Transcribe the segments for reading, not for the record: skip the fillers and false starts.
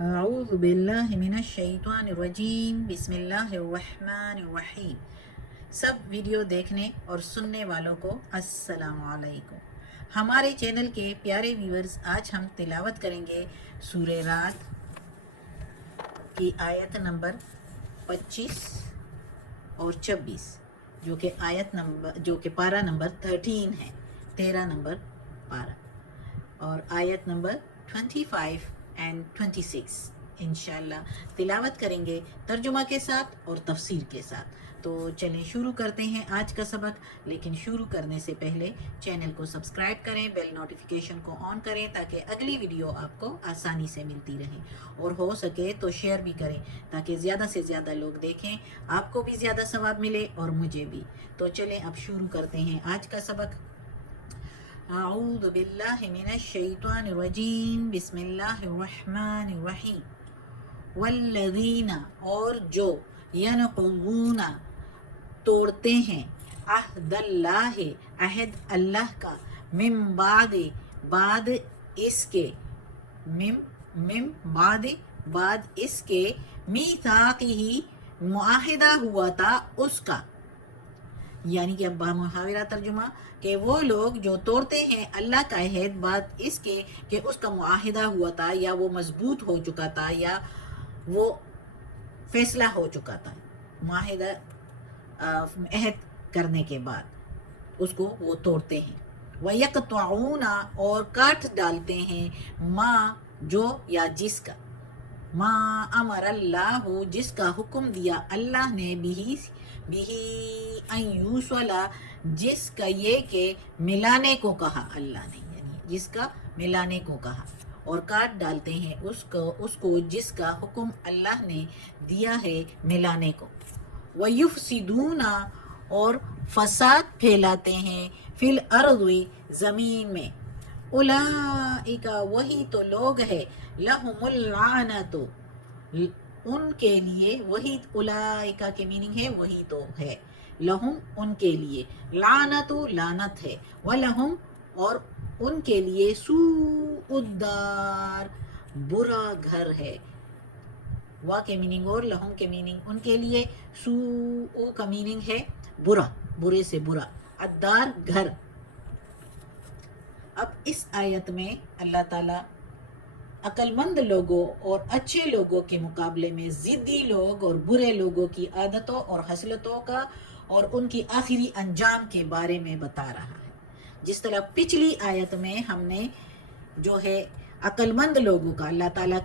اعوذ باللہ من الشیطان الرجیم بسم اللہ الرحمن الرحیم۔ سب ویڈیو دیکھنے اور سننے والوں کو السلام علیکم۔ ہمارے چینل کے پیارے ویورز، آج ہم تلاوت کریں گے سورہ رات کی آیت نمبر 25 اور 26، جو کہ پارہ نمبر 13 ہے، 13 نمبر پارہ، اور آیت نمبر 25 اینڈ 26 انشاءاللہ تلاوت کریں گے ترجمہ کے ساتھ اور تفسیر کے ساتھ۔ تو چلیں شروع کرتے ہیں آج کا سبق، لیکن شروع کرنے سے پہلے چینل کو سبسکرائب کریں، بیل نوٹیفیکیشن کو آن کریں تاکہ اگلی ویڈیو آپ کو آسانی سے ملتی رہے، اور ہو سکے تو شیئر بھی کریں تاکہ زیادہ سے زیادہ لوگ دیکھیں، آپ کو بھی زیادہ ثواب ملے اور مجھے بھی۔ تو چلیں اب شروع کرتے ہیں آج کا سبق۔ اعوذ باللہ من الشیطان الرجیم بسم اللہ الرحمن الرحیم۔ والذین، اور جو، ینقضون، توڑتے ہیں، عہد اللہ، عہد اللہ کا، من بعد، بعد اس کے، من بعد اس کے، میثاقہ، معاہدہ ہوا تھا اس کا، یعنی کہ اب محاورہ ترجمہ کہ وہ لوگ جو توڑتے ہیں اللہ کا عہد بعد اس کے کہ اس کا معاہدہ ہوا تھا، یا وہ مضبوط ہو چکا تھا، یا وہ فیصلہ ہو چکا تھا، معاہدہ عہد کرنے کے بعد اس کو وہ توڑتے ہیں۔ وَيَقْطَعُونَ، اور کاٹ ڈالتے ہیں، ما، جو یا جس کا، ما امر اللہ، جس کا حکم دیا اللہ نے، بھی ان یوصلا، جس کا یہ کہ ملانے کو کہا اللہ نے، یعنی جس کا ملانے کو کہا، اور کاٹ ڈالتے ہیں اس کو جس کا حکم اللہ نے دیا ہے ملانے کو۔ وَيُفْسِدُونَ، اور فساد پھیلاتے ہیں، فی الارض، زمین میں، اولئک، وہی تو لوگ ہے، لہم اللعنت، ان کے لیے، وہی اولئک کے میننگ ہے وہی تو ہے، لہم، ان کے لیے، لعنت، لعنت ہے، ولہم، اور ان کے لیے، سوء الدار، برا گھر ہے۔ وا کے میننگ اور لہم کے میننگ، ان کے لیے، سوء کا میننگ ہے برا، برے سے برا، الدار، گھر۔ اب اس آیت میں اللہ تعالیٰ عقل مند لوگوں اور اچھے لوگوں کے مقابلے میں ضدی لوگ اور برے لوگوں کی عادتوں اور خصلتوں کا اور ان کی آخری انجام کے بارے میں بتا رہا ہے۔ جس طرح پچھلی آیت میں ہم نے جو ہے عقل مند لوگوں کا، اللہ تعالیٰ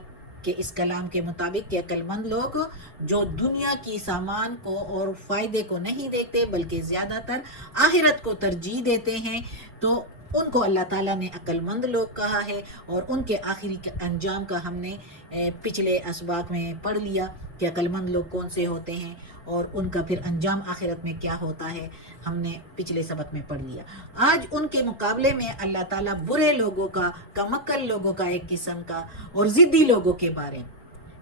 کے اس کلام کے مطابق کہ عقل مند لوگ جو دنیا کی سامان کو اور فائدے کو نہیں دیکھتے بلکہ زیادہ تر آخرت کو ترجیح دیتے ہیں، تو ان کو اللہ تعالیٰ نے عقل مند لوگ کہا ہے، اور ان کے آخری انجام کا ہم نے پچھلے اسباق میں پڑھ لیا کہ عقل مند لوگ کون سے ہوتے ہیں اور ان کا پھر انجام آخرت میں کیا ہوتا ہے، ہم نے پچھلے سبق میں پڑھ لیا۔ آج ان کے مقابلے میں اللہ تعالیٰ برے لوگوں کا، کمعقل لوگوں کا ایک قسم کا، اور ضدی لوگوں کے بارے میں،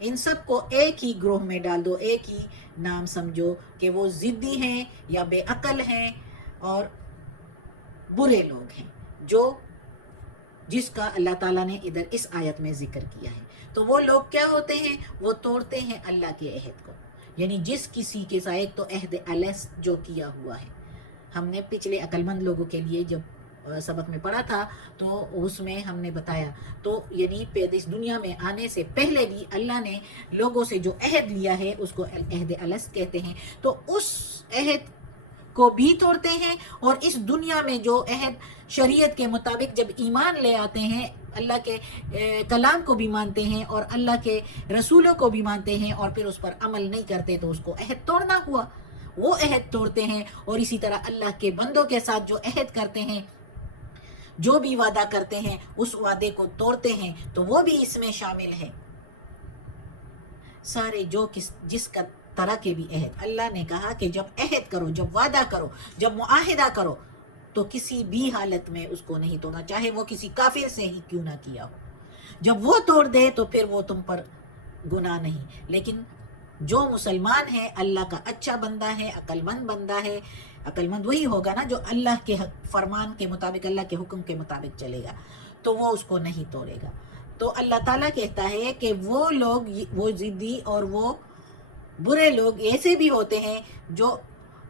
ان سب کو ایک ہی گروہ میں ڈال دو، ایک ہی نام سمجھو کہ وہ ضدی ہیں یا بے عقل ہیں اور برے لوگ ہیں، جس کا اللہ تعالیٰ نے ادھر اس آیت میں ذکر کیا ہے۔ تو وہ لوگ کیا ہوتے ہیں؟ وہ توڑتے ہیں اللہ کے عہد کو، یعنی جس کسی کے ساتھ، ایک تو عہد الست جو کیا ہوا ہے، ہم نے پچھلے عقل مند لوگوں کے لیے جب سبق میں پڑھا تھا تو اس میں ہم نے بتایا، تو یعنی اس دنیا میں آنے سے پہلے بھی اللہ نے لوگوں سے جو عہد لیا ہے اس کو عہد الست کہتے ہیں، تو اس عہد کو بھی توڑتے ہیں، اور اس دنیا میں جو عہد شریعت کے مطابق جب ایمان لے آتے ہیں، اللہ کے کلام کو بھی مانتے ہیں اور اللہ کے رسولوں کو بھی مانتے ہیں، اور پھر اس پر عمل نہیں کرتے تو اس کو عہد توڑنا ہوا، وہ عہد توڑتے ہیں۔ اور اسی طرح اللہ کے بندوں کے ساتھ جو عہد کرتے ہیں، جو بھی وعدہ کرتے ہیں، اس وعدے کو توڑتے ہیں، تو وہ بھی اس میں شامل ہے۔ سارے جس کا طرح کے بھی عہد، اللہ نے کہا کہ جب عہد کرو، جب وعدہ کرو، جب معاہدہ کرو، تو کسی بھی حالت میں اس کو نہیں توڑنا، چاہے وہ کسی کافر سے ہی کیوں نہ کیا ہو۔ جب وہ توڑ دے تو پھر وہ تم پر گناہ نہیں، لیکن جو مسلمان ہے، اللہ کا اچھا بندہ ہے، عقل مند بندہ ہے، عقل مند وہی ہوگا نا جو اللہ کے فرمان کے مطابق، اللہ کے حکم کے مطابق چلے گا، تو وہ اس کو نہیں توڑے گا۔ تو اللہ تعالیٰ کہتا ہے کہ وہ لوگ، وہ ضدی اور وہ برے لوگ ایسے بھی ہوتے ہیں جو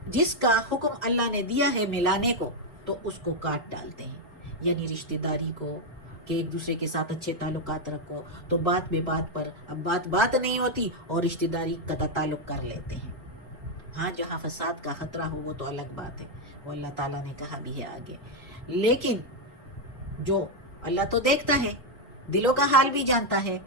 جس کا حکم اللہ نے دیا ہے ملانے کو تو اس کو کاٹ ڈالتے ہیں، یعنی رشتہ داری کو، کہ ایک دوسرے کے ساتھ اچھے تعلقات رکھو تو بات بے بات پر اب بات نہیں ہوتی اور رشتہ داری قطع تعلق کر لیتے ہیں۔ ہاں جہاں فساد کا خطرہ ہو وہ تو الگ بات ہے، وہ اللہ تعالیٰ نے کہا بھی ہے آگے، لیکن جو اللہ تو دیکھتا ہے، دلوں کا حال بھی جانتا ہے،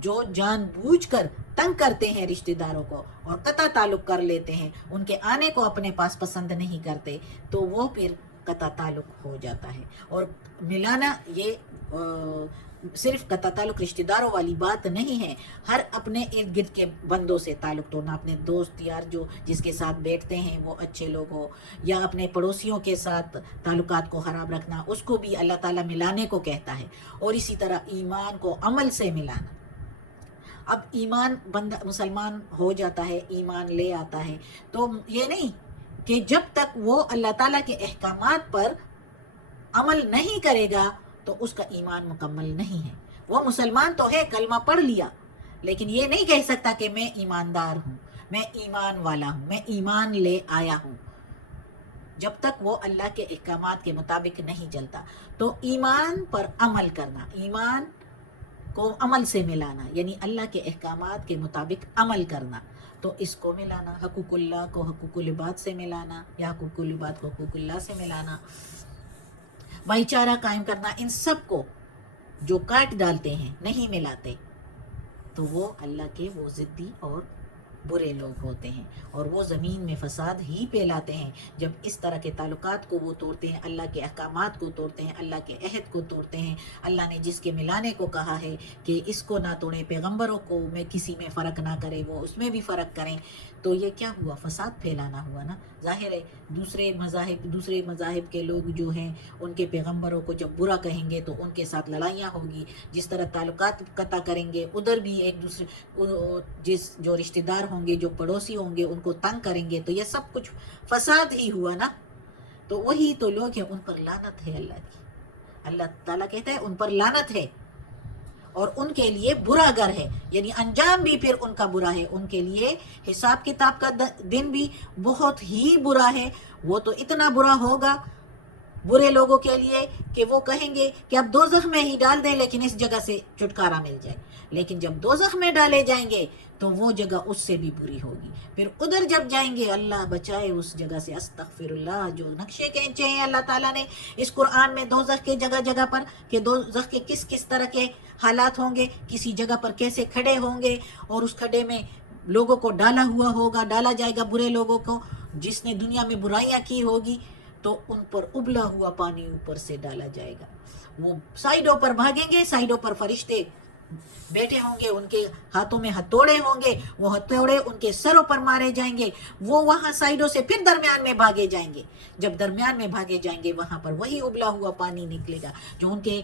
جو جان بوجھ کر تنگ کرتے ہیں رشتہ داروں کو اور قطع تعلق کر لیتے ہیں، ان کے آنے کو اپنے پاس پسند نہیں کرتے، تو وہ پھر قطع تعلق ہو جاتا ہے۔ اور ملانا یہ صرف قطع تعلق رشتہ داروں والی بات نہیں ہے، ہر اپنے ارد گرد کے بندوں سے تعلق توڑنا، اپنے دوست یار جو جس کے ساتھ بیٹھتے ہیں وہ اچھے لوگ ہو، یا اپنے پڑوسیوں کے ساتھ تعلقات کو خراب رکھنا، اس کو بھی اللہ تعالیٰ ملانے کو کہتا ہے۔ اور اسی طرح ایمان کو عمل سے ملانا۔ اب ایمان بندہ مسلمان ہو جاتا ہے، ایمان لے آتا ہے، تو یہ نہیں کہ جب تک وہ اللہ تعالیٰ کے احکامات پر عمل نہیں کرے گا تو اس کا ایمان مکمل نہیں ہے۔ وہ مسلمان تو ہے، کلمہ پڑھ لیا، لیکن یہ نہیں کہہ سکتا کہ میں ایماندار ہوں، میں ایمان والا ہوں، میں ایمان لے آیا ہوں، جب تک وہ اللہ کے احکامات کے مطابق نہیں چلتا۔ تو ایمان پر عمل کرنا، ایمان کو عمل سے ملانا، یعنی اللہ کے احکامات کے مطابق عمل کرنا، تو اس کو ملانا، حقوق اللہ کو حقوق العباد سے ملانا، یا حقوق العباد کو حقوق اللہ سے ملانا، بھائی چارہ قائم کرنا، ان سب کو جو کاٹ ڈالتے ہیں، نہیں ملاتے، تو وہ اللہ کے وہ ضدی اور برے لوگ ہوتے ہیں، اور وہ زمین میں فساد ہی پھیلاتے ہیں جب اس طرح کے تعلقات کو وہ توڑتے ہیں، اللہ کے احکامات کو توڑتے ہیں، اللہ کے عہد کو توڑتے ہیں۔ اللہ نے جس کے ملانے کو کہا ہے کہ اس کو نہ توڑیں، پیغمبروں کو میں کسی میں فرق نہ کرے، وہ اس میں بھی فرق کریں، تو یہ کیا ہوا؟ فساد پھیلانا ہوا نا۔ ظاہر ہے دوسرے مذاہب کے لوگ جو ہیں ان کے پیغمبروں کو جب برا کہیں گے تو ان کے ساتھ لڑائیاں ہوگی، جس طرح تعلقات قطع کریں گے ادھر بھی ایک دوسرے جو رشتہ دار ہوں گے، جو پڑوسی ہوں گے، ان کو تنگ کریں گے، تو یہ سب کچھ فساد ہی ہوا نا۔ تو وہی تو لوگ ہیں، ان پر لعنت ہے اللہ کی۔ اللہ تعالیٰ کہتا ہے ان پر لعنت ہے اور ان کے لیے برا گھر ہے، یعنی انجام بھی پھر ان کا برا ہے، ان کے لیے حساب کتاب کا دن بھی بہت ہی برا ہے۔ وہ تو اتنا برا ہوگا برے لوگوں کے لیے کہ وہ کہیں گے کہ اب دوزخ میں ہی ڈال دیں لیکن اس جگہ سے چھٹکارا مل جائے، لیکن جب دوزخ میں ڈالے جائیں گے تو وہ جگہ اس سے بھی بری ہوگی، پھر ادھر جب جائیں گے، اللہ بچائے اس جگہ سے، استغفر اللہ، جو نقشے کھینچے ہیں اللہ تعالیٰ نے اس قرآن میں دوزخ کے جگہ جگہ پر، کہ دوزخ کے کس طرح کے حالات ہوں گے، کسی جگہ پر کیسے کھڑے ہوں گے، اور اس کھڈے میں لوگوں کو ڈالا جائے گا، برے لوگوں کو، جس نے دنیا میں برائیاں کی ہوگی، تو ان پر ابلا ہوا پانی اوپر سے ڈالا جائے گا، وہ سائڈوں پر بھاگیں گے، سائڈوں پر فرشتے بیٹھے ہوں گے، ان کے ہاتھوں میں ہتھوڑے ہوں گے، وہ ہتھوڑے ان کے سروں پر مارے جائیں گے، وہ وہاں سائڈوں سے پھر درمیان میں بھاگے جائیں گے، جب درمیان میں بھاگے جائیں گے وہاں پر وہی ابلا ہوا پانی نکلے گا جو ان کے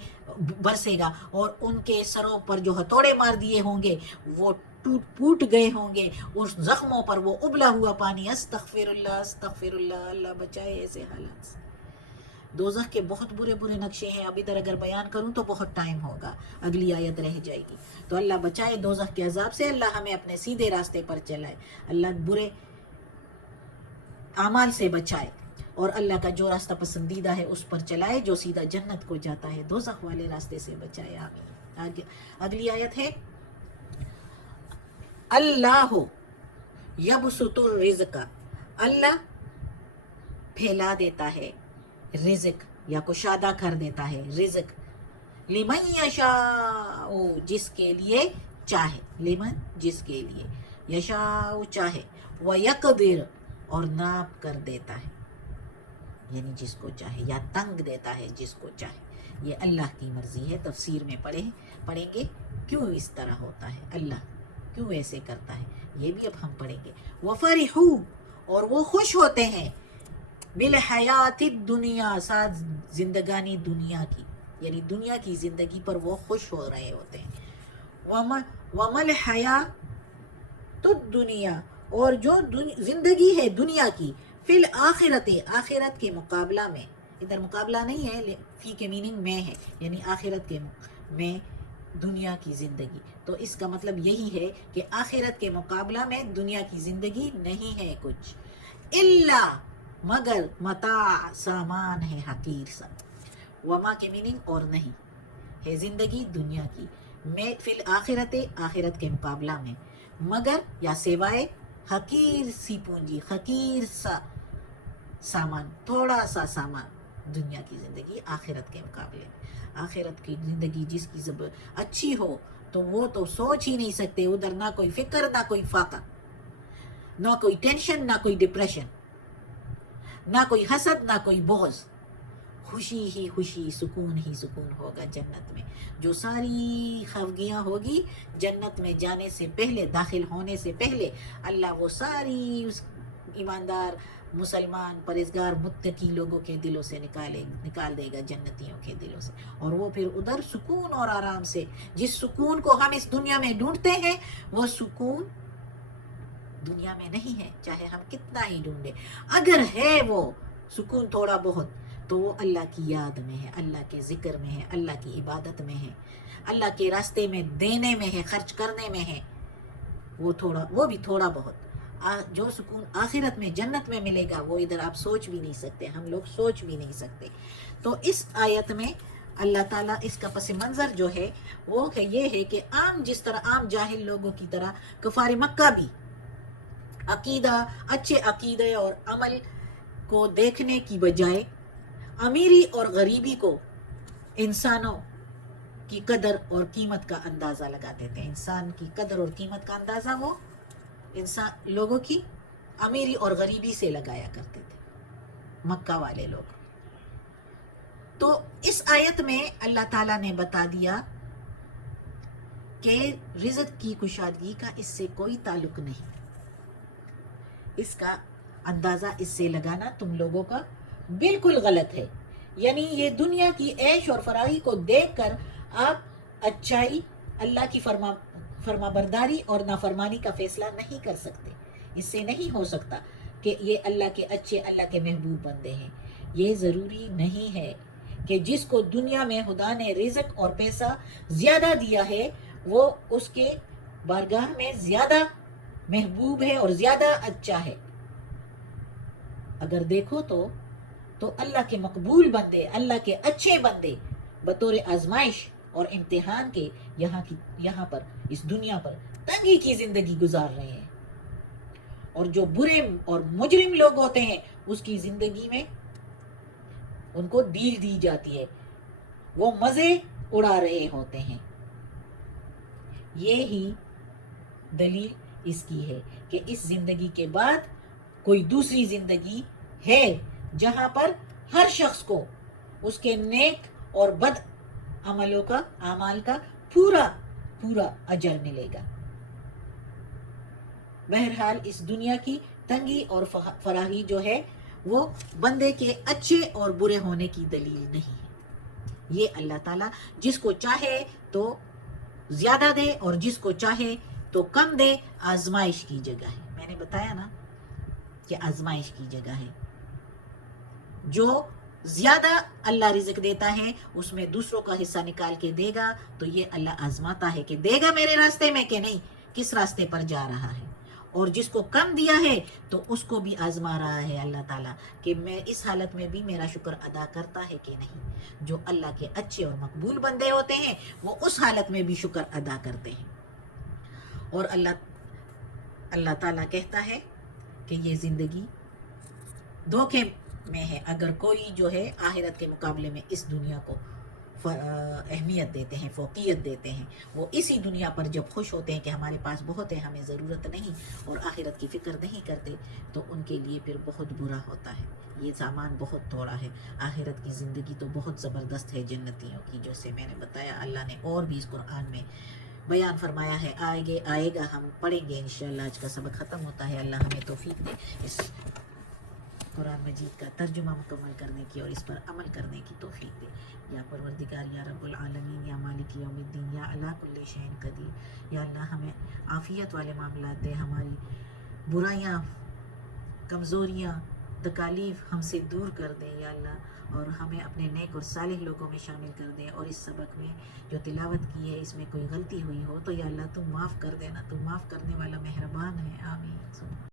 برسے گا، اور ان کے سروں پر جو ہتھوڑے مار دیے ہوں گے وہ ٹوٹ گئے ہوں گے، اس زخموں پر وہ ابلا ہوا پانی، استغفر اللہ، اللہ بچائے ایسے حالات سے۔ دوزخ کے بہت برے نقشے ہیں، اب ادھر اگر بیان کروں تو بہت ٹائم ہوگا، اگلی آیت رہ جائے گی، تو اللہ بچائے دوزخ کے عذاب سے، اللہ ہمیں اپنے سیدھے راستے پر چلائے، اللہ برے اعمال سے بچائے، اور اللہ کا جو راستہ پسندیدہ ہے اس پر چلائے، جو سیدھا جنت کو جاتا ہے، دوزخ والے راستے سے بچائے، آمین۔ اگلی آیت ہے، اللہ یبسط الرزق، اللہ پھیلا دیتا ہے رزق، یا کشادہ کر دیتا ہے رزق، لمن یشاء، جس کے لیے چاہے، لمن جس کے لیے، یشاء چاہے، ویقدر اور ناپ کر دیتا ہے، یعنی جس کو چاہے، یا تنگ دیتا ہے جس کو چاہے، یہ اللہ کی مرضی ہے۔ تفسیر میں پڑھیں گے کیوں اس طرح ہوتا ہے، اللہ کیوں ایسے کرتا ہے، یہ بھی اب ہم پڑھیں گے۔ وَفَرِحُوا، اور وہ خوش ہوتے ہیں، بالحیات الدنیا، ساتھ زندگانی دنیا کی، یعنی دنیا کی زندگی پر وہ خوش ہو رہے ہوتے ہیں۔ وَمَا الْحَيَاةُ الدُّنْيَا، اور جو زندگی ہے دنیا کی، فی الآخرت، آخرت کے مقابلہ میں، ادھر مقابلہ نہیں ہے، فی کے میننگ میں ہے، یعنی آخرت کے میں دنیا کی زندگی. تو اس کا مطلب یہی ہے کہ آخرت کے مقابلہ میں دنیا کی زندگی نہیں ہے کچھ الا مگر متاع، سامان ہے حقیر سا. وما کے میننگ اور نہیں ہے زندگی دنیا کی میں فی الآخرت، آخرت کے مقابلہ میں، مگر یا سوائے حقیر سی پونجی، حقیر سا سامان، تھوڑا سا سامان دنیا کی زندگی آخرت کے مقابلے میں. آخرت کی زندگی جس کی اچھی ہو تو وہ تو سوچ ہی نہیں سکتے، ادھر نہ کوئی فکر، نہ کوئی فاقہ، نہ کوئی ٹینشن، نہ کوئی ڈپریشن، نہ کوئی حسد، نہ کوئی بغض. خوشی ہی خوشی، سکون ہی سکون ہوگا جنت میں. جو ساری خفگیاں ہوگی جنت میں جانے سے پہلے، داخل ہونے سے پہلے اللہ وہ ساری اس ایماندار، مسلمان، پرہیزگار، متقی لوگوں کے دلوں سے نکال دے گا، جنتیوں کے دلوں سے. اور وہ پھر ادھر سکون اور آرام سے، جس سکون کو ہم اس دنیا میں ڈھونڈتے ہیں وہ سکون دنیا میں نہیں ہے، چاہے ہم کتنا ہی ڈھونڈے. اگر ہے وہ سکون تھوڑا بہت تو وہ اللہ کی یاد میں ہے، اللہ کے ذکر میں ہے، اللہ کی عبادت میں ہے، اللہ کے راستے میں دینے میں ہے، خرچ کرنے میں ہے. وہ بھی تھوڑا بہت. جو سکون آخرت میں جنت میں ملے گا وہ ادھر آپ سوچ بھی نہیں سکتے، ہم لوگ سوچ بھی نہیں سکتے. تو اس آیت میں اللہ تعالیٰ اس کا پس منظر جو ہے وہ یہ ہے کہ جس طرح عام جاہل لوگوں کی طرح کفار مکہ بھی عقیدہ، اچھے عقیدے اور عمل کو دیکھنے کی بجائے امیری اور غریبی کو انسانوں کی قدر اور قیمت کا اندازہ لگاتے تھے. انسان کی قدر اور قیمت کا اندازہ وہ انسان لوگوں کی امیری اور غریبی سے لگایا کرتے تھے مکہ والے لوگ. تو اس آیت میں اللہ تعالیٰ نے بتا دیا کہ رزق کی کشادگی کا اس سے کوئی تعلق نہیں. اس کا اندازہ اس سے لگانا تم لوگوں کا بالکل غلط ہے. یعنی یہ دنیا کی عیش اور فراخی کو دیکھ کر آپ اچھائی، اللہ کی فرما برداری اور نافرمانی کا فیصلہ نہیں کر سکتے. اس سے نہیں ہو سکتا کہ یہ اللہ کے اچھے، اللہ کے محبوب بندے ہیں. یہ ضروری نہیں ہے کہ جس کو دنیا میں خدا نے رزق اور پیسہ زیادہ دیا ہے وہ اس کے بارگاہ میں زیادہ محبوب ہے اور زیادہ اچھا ہے. اگر دیکھو تو اللہ کے مقبول بندے، اللہ کے اچھے بندے بطور آزمائش اور امتحان کے یہاں پر اس دنیا پر تنگی کی زندگی گزار رہے ہیں. اور جو برے اور مجرم لوگ ہوتے ہیں اس کی زندگی میں ان کو ڈیل دی جاتی ہے، وہ مزے اڑا رہے ہوتے ہیں. یہی دلیل اس کی ہے کہ اس زندگی کے بعد کوئی دوسری زندگی ہے جہاں پر ہر شخص کو اس کے نیک اور بد اعمال کا پورا اجر ملے گا. بہرحال اس دنیا کی تنگی اور فراخی جو ہے وہ بندے کے اچھے اور برے ہونے کی دلیل نہیں ہے. یہ اللہ تعالیٰ جس کو چاہے تو زیادہ دے اور جس کو چاہے تو کم دے. آزمائش کی جگہ ہے. میں نے بتایا نا کہ آزمائش کی جگہ ہے. جو زیادہ اللہ رزق دیتا ہے اس میں دوسروں کا حصہ نکال کے دے گا تو یہ اللہ آزماتا ہے کہ دے گا میرے راستے میں کہ نہیں، کس راستے پر جا رہا ہے. اور جس کو کم دیا ہے تو اس کو بھی آزما رہا ہے اللہ تعالیٰ کہ میں اس حالت میں بھی میرا شکر ادا کرتا ہے کہ نہیں. جو اللہ کے اچھے اور مقبول بندے ہوتے ہیں وہ اس حالت میں بھی شکر ادا کرتے ہیں. اور اللہ تعالیٰ کہتا ہے کہ یہ زندگی دھوکے میں ہے اگر کوئی جو ہے آخرت کے مقابلے میں اس دنیا کو اہمیت دیتے ہیں، فوقیت دیتے ہیں. وہ اسی دنیا پر جب خوش ہوتے ہیں کہ ہمارے پاس بہت ہے، ہمیں ضرورت نہیں، اور آخرت کی فکر نہیں کرتے تو ان کے لیے پھر بہت برا ہوتا ہے. یہ سامان بہت تھوڑا ہے. آخرت کی زندگی تو بہت زبردست ہے جنتیوں کی، جیسے میں نے بتایا. اللہ نے اور بھی اس قرآن میں بیان فرمایا ہے. آئے گا ہم پڑھیں گے انشاءاللہ. آج کا سبق ختم ہوتا ہے. اللہ ہمیں توفیق دے اس قرآن مجید کا ترجمہ مکمل کرنے کی اور اس پر عمل کرنے کی توفیق دے. یا پروردگار، یا رب العالمین، یا مالک یوم الدین، یا علی کل شیء قدیر. یا اللہ ہمیں عافیت والے معاملات دے. ہماری برائیاں، کمزوریاں، تکالیف ہم سے دور کر دے. یا اللہ اور ہمیں اپنے نیک اور صالح لوگوں میں شامل کر دے، اور اس سبق میں جو تلاوت کی ہے اس میں کوئی غلطی ہوئی ہو تو یا اللہ تو معاف کر دینا، تو معاف کرنے والا مہربان ہے، آمین۔